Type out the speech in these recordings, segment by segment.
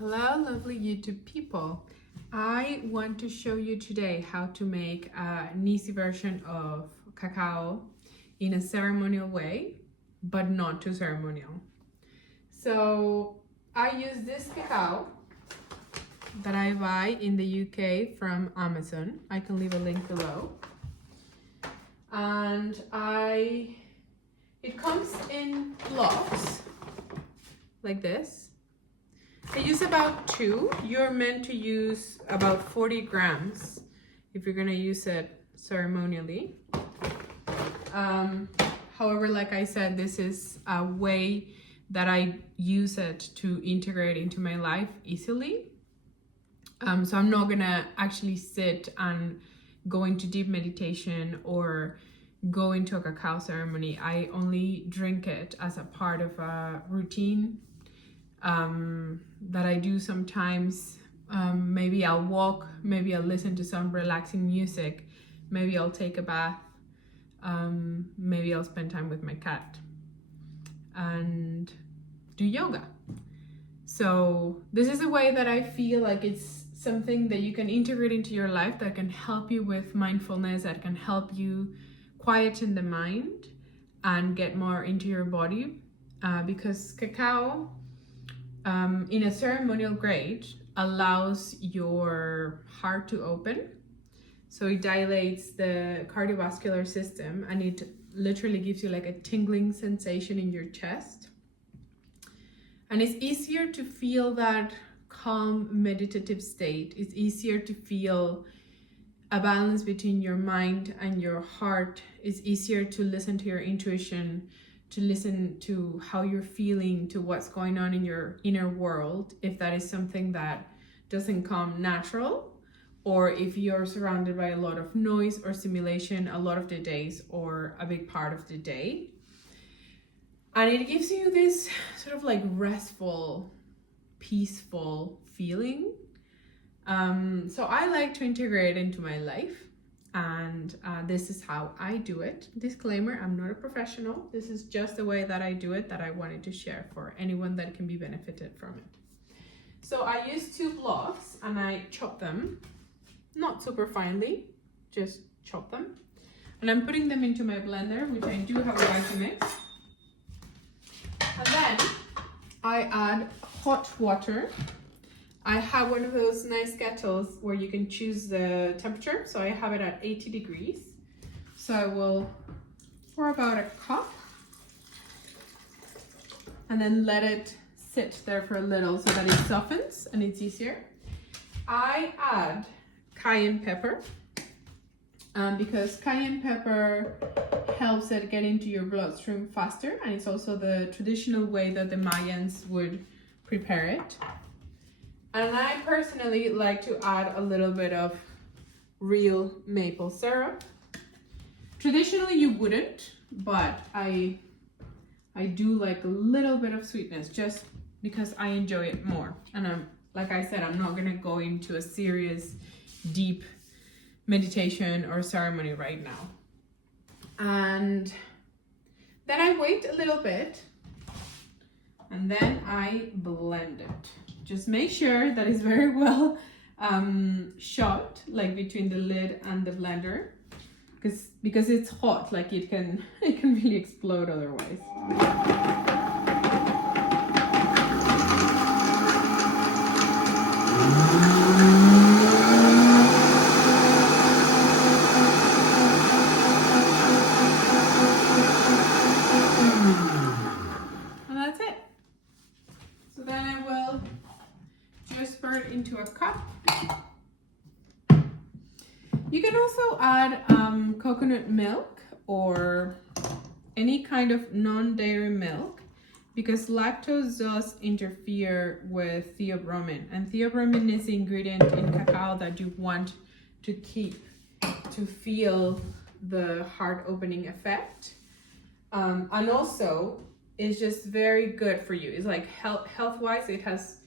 Hello, lovely YouTube people. I want to show you today how to make an easy version of cacao in a ceremonial way, but not too ceremonial. So I use this cacao that I buy in the UK from Amazon. I can leave a link below. And it comes in blocks like this. I use about 2. You're meant to use about 40 grams if you're gonna use it ceremonially. However, like I said, this is a way that I use it to integrate into my life easily. So I'm not gonna actually sit and go into deep meditation or go into a cacao ceremony. I only drink it as a part of a routine that I do sometimes. Maybe I'll walk, maybe I'll listen to some relaxing music, maybe I'll take a bath, maybe I'll spend time with my cat and do yoga. So this is a way that I feel like it's something that you can integrate into your life that can help you with mindfulness, that can help you quieten the mind and get more into your body, because cacao in a ceremonial grade allows your heart to open. So it dilates the cardiovascular system and it literally gives you like a tingling sensation in your chest. And it's easier to feel that calm meditative state. It's easier to feel a balance between your mind and your heart. It's easier to listen to your intuition, to listen to how you're feeling, to what's going on in your inner world, if that is something that doesn't come natural, or if you're surrounded by a lot of noise or stimulation a lot of the days or a big part of the day. And it gives you this sort of like restful, peaceful feeling. So I like to integrate it into my life. And this is how I do it. Disclaimer, I'm not a professional. This is just the way that I do it that I wanted to share for anyone that can be benefited from it. So I use 2 blocks and I chop them, not super finely, just chop them. And I'm putting them into my blender, which I do have a Vitamix. And then I add hot water. I have one of those nice kettles where you can choose the temperature. So I have it at 80 degrees. So I will pour about a cup and then let it sit there for a little so that it softens and it's easier. I add cayenne pepper because cayenne pepper helps it get into your bloodstream faster, and it's also the traditional way that the Mayans would prepare it. And I personally like to add a little bit of real maple syrup. Traditionally you wouldn't, but I do like a little bit of sweetness just because I enjoy it more. And like I said, I'm not gonna go into a serious, deep meditation or ceremony right now. And then I wait a little bit and then I blend it. Just make sure that it's very well shot, like between the lid and the blender, because it's hot, like it can really explode otherwise. And that's it. So then I will just pour it into a cup. You can also add coconut milk or any kind of non-dairy milk, because lactose does interfere with theobromine, and theobromine is the ingredient in cacao that you want to keep to feel the heart opening effect. And also it's just very good for you. It's like health-wise, it has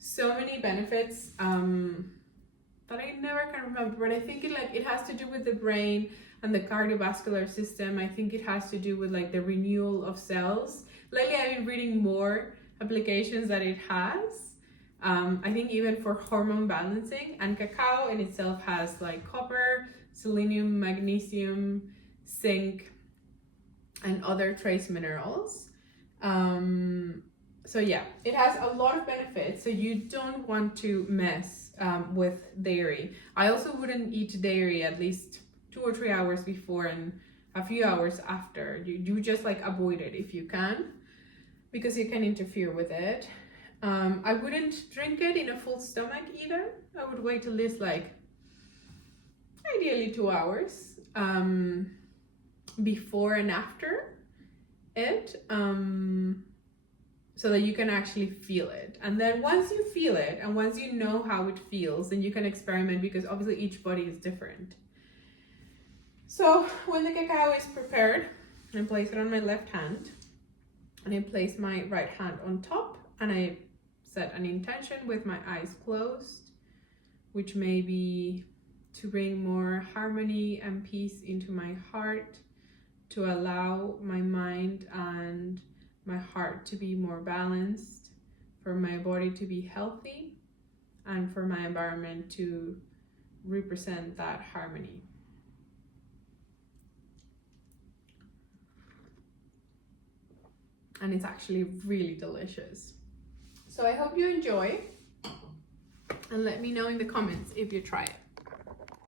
so many benefits that I never can remember, but I think it has to do with the brain and the cardiovascular system. I think it has to do with like the renewal of cells. Lately I've been reading more applications that it has, I think even for hormone balancing, and cacao in itself has like copper, selenium, magnesium, zinc, and other trace minerals. So yeah, it has a lot of benefits. So you don't want to mess with dairy. I also wouldn't eat dairy at least 2 or 3 hours before and a few hours after. You just like avoid it if you can, because it can interfere with it. I wouldn't drink it in a full stomach either. I would wait at least like ideally 2 hours before and after it, so that you can actually feel it. And then once you feel it and once you know how it feels, then you can experiment, because obviously each body is different. So when the cacao is prepared, I place it on my left hand and I place my right hand on top, and I set an intention with my eyes closed, which may be to bring more harmony and peace into my heart, to allow my mind and my heart to be more balanced, for my body to be healthy, and for my environment to represent that harmony. And it's actually really delicious. So I hope you enjoy, and let me know in the comments if you try it.